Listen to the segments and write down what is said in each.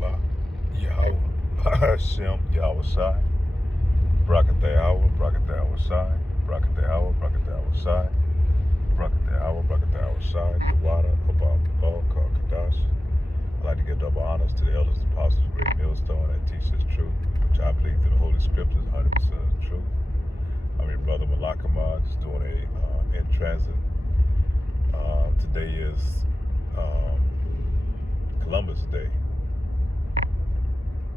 Shah, Yahweh, Hashem, Yahweh Shai, Brakatayawa, Brakatayawa Shai, Brakatayawa, Brakatayawa Shai, Brakatayawa, Brakatayawa Shai, Dawada, Abba, Kadash. I'd like to give double honors to the elders, apostles, great millstone that teach us truth, which I believe through the Holy Scriptures, 100% truth. I mean, Brother Malakama is doing a in transit. Today is Columbus Day,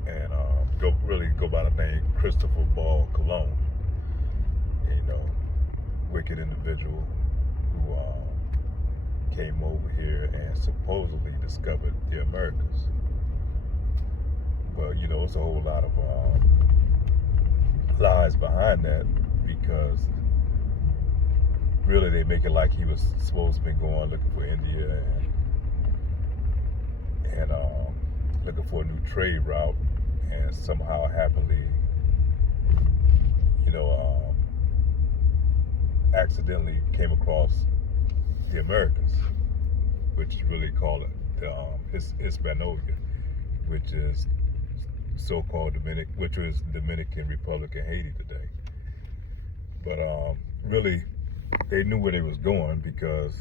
and go by the name Christopher Ball Colon. You know, wicked individual who came over here and supposedly discovered the Americas. But you know, it's a whole lot of lies behind that, because really they make it like he was supposed to be going looking for India and looking for a new trade route, and somehow happily, you know, accidentally came across the Americas, which is really called Hispaniola, which is so-called Dominican Republic in Haiti today. But really, they knew where they was going, because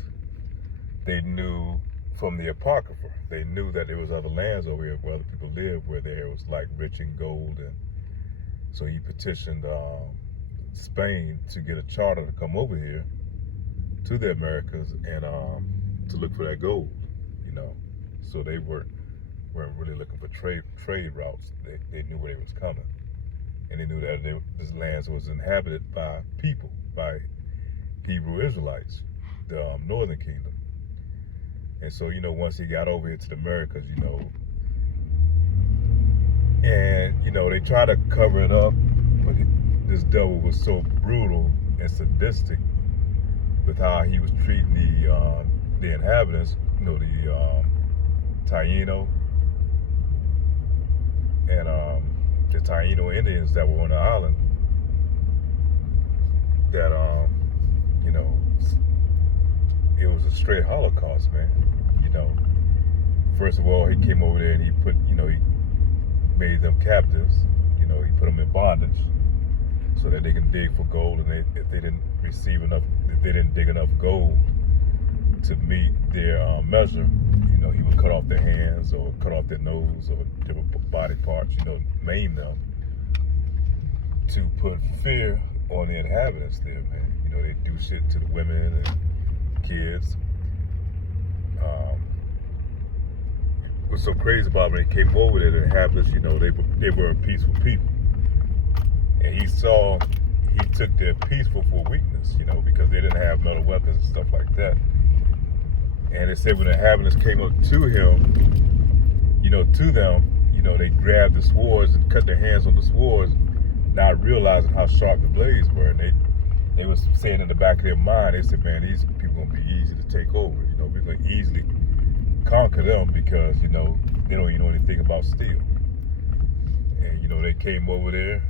they knew from the Apocrypha. They knew that there was other lands over here where other people lived, where there was like rich in gold, and so he petitioned Spain to get a charter to come over here to the Americas and to look for that gold, you know. So they weren't really looking for trade routes. They knew where they was coming, and they knew that this land was inhabited by people, by Hebrew Israelites, the Northern Kingdom. And so, you know, once he got over here to the Americas, you know, and, you know, they tried to cover it up, but this devil was so brutal and sadistic with how he was treating the inhabitants, you know, the Taino and the Taino Indians that were on the island, that you know, it was a straight Holocaust, man. You know, first of all, he came over there and he made them captives. You know, he put them in bondage so that they can dig for gold, and if they didn't dig enough gold to meet their measure, you know, he would cut off their hands or cut off their nose or different body parts, you know, maim them, to put fear on the inhabitants there, man. You know, they do shit to the women and kids. What's so crazy about when they came over there, the inhabitants, you know, they were a peaceful people. And he took their peaceful for weakness, you know, because they didn't have metal weapons and stuff like that. And they said when the inhabitants came up to him, you know, to them, you know, they grabbed the swords and cut their hands on the swords, not realizing how sharp the blades were. And they was saying in the back of their mind, they said, man, these people gonna be easy to take over. You know, we're gonna easily conquer them, because, you know, they don't even know anything about steel. And, you know, they came over there,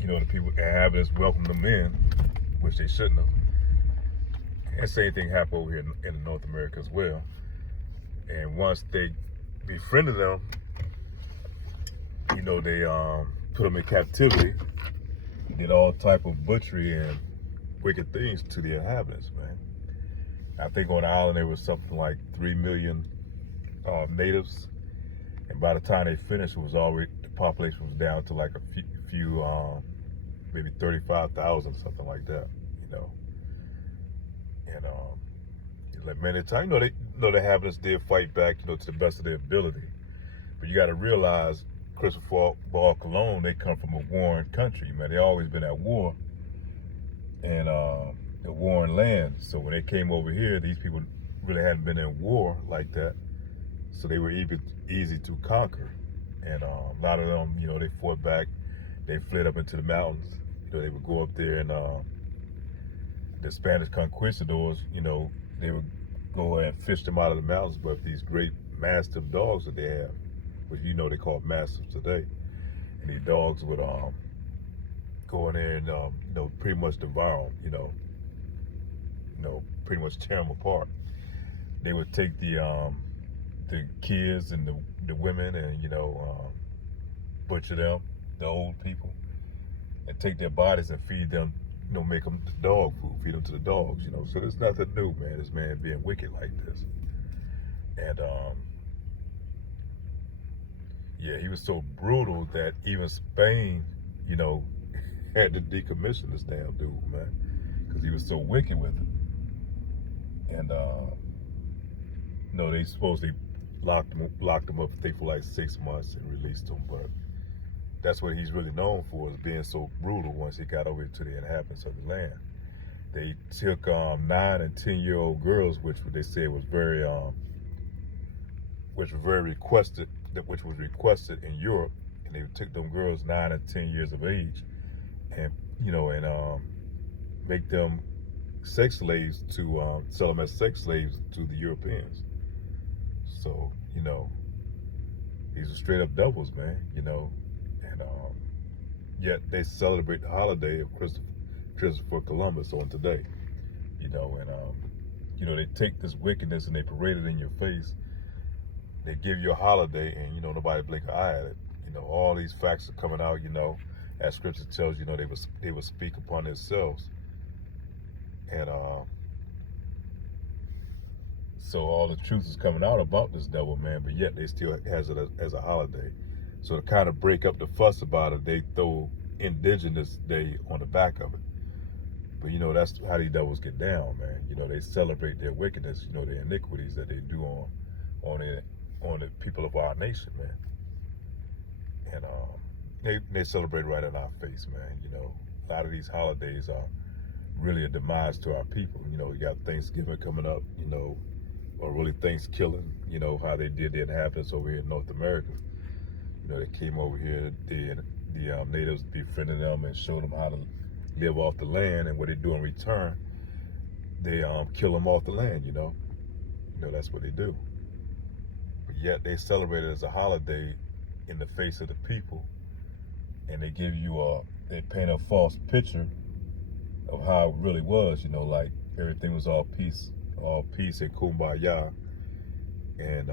you know, the inhabitants welcomed them in, which they shouldn't have. And same thing happened over here in North America as well. And once they befriended them, you know, they put them in captivity, did all type of butchery and wicked things to the inhabitants, man. I think on the island there was something like 3 million natives, and by the time they finished, the population was down to like a few maybe 35,000, something like that, you know. And like many times, you know, the inhabitants did fight back, you know, to the best of their ability. But you got to realize, Christopher Ball Colon, they come from a warring country, man. They always been at war, and a warring land. So when they came over here, these people really hadn't been in war like that, so they were easy to conquer. And a lot of them, you know, they fought back. They fled up into the mountains. You know, they would go up there, and the Spanish conquistadors, you know, they would go and fish them out of the mountains. But these great mastiff dogs that they have, which, you know, they call mastiffs today, and these dogs would go in there and you know, pretty much devour them, you know, pretty much tear them apart. They would take the the kids and the women, and butcher them, the old people, and take their bodies and feed them, make them dog food, feed them to the dogs, So there's nothing new, man. This man being wicked like this, and yeah, he was so brutal that even Spain, had to decommission this damn dude, man, because he was so wicked with it. And they supposedly locked him up, I think, for like 6 months and released him. But that's what he's really known for, is being so brutal. Once he got over to the inhabitants of the land, they took 9 and 10-year-old girls, which they said was very requested, which was requested in Europe, and they took them girls 9 and 10 years of age, and make them sex slaves to sell them as sex slaves to the Europeans. So these are straight up devils, man. And yet they celebrate the holiday of Christopher Columbus on today. And they take this wickedness and they parade it in your face. They give you a holiday, and nobody blink an eye at it. All these facts are coming out. As Scripture tells, they will speak upon themselves. And so all the truth is coming out about this devil, man, but yet they still has it as a holiday. So to kind of break up the fuss about it, they throw Indigenous Day on the back of it. But that's how these devils get down, man. They celebrate their wickedness, their iniquities that they do on the people of our nation, man. And they celebrate right in our face, man. A lot of these holidays are really a demise to our people. You got Thanksgiving coming up, or really Thanksgiving, how they did the inhabitants over here in North America. They came over here, the natives befriended them and showed them how to live off the land, and what they do in return, they kill them off the land, that's what they do. But yet they celebrate it as a holiday in the face of the people, and they give you they paint a false picture of how it really was, like everything was all peace and kumbaya, and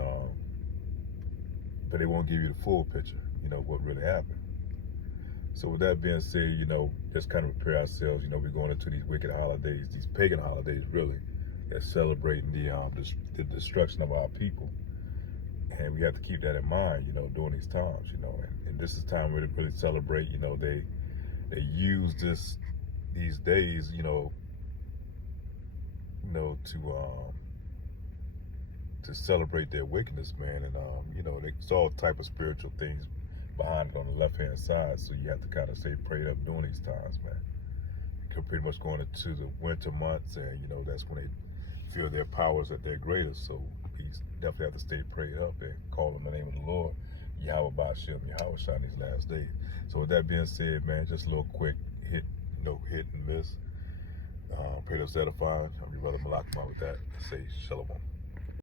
but they won't give you the full picture, what really happened. So with that being said, just kind of prepare ourselves. We're going into these wicked holidays, these pagan holidays, really, that's celebrating the destruction of our people, and we have to keep that in mind, during these times, and this is time to really celebrate. They use these days, to celebrate their wickedness, man. And there's all type of spiritual things behind it on the left-hand side, so you have to kind of stay prayed up during these times, man. You're pretty much going into the winter months, and that's when they feel their powers at their greatest. So we definitely have to stay prayed up and call on the name of the Lord, Yahweh Ba'ashem, Yahweh Shai, these last days. So with that being said, man, just a little quick hit and miss. Pray that's edifying. I'm your brother Malak with that. Say shalom.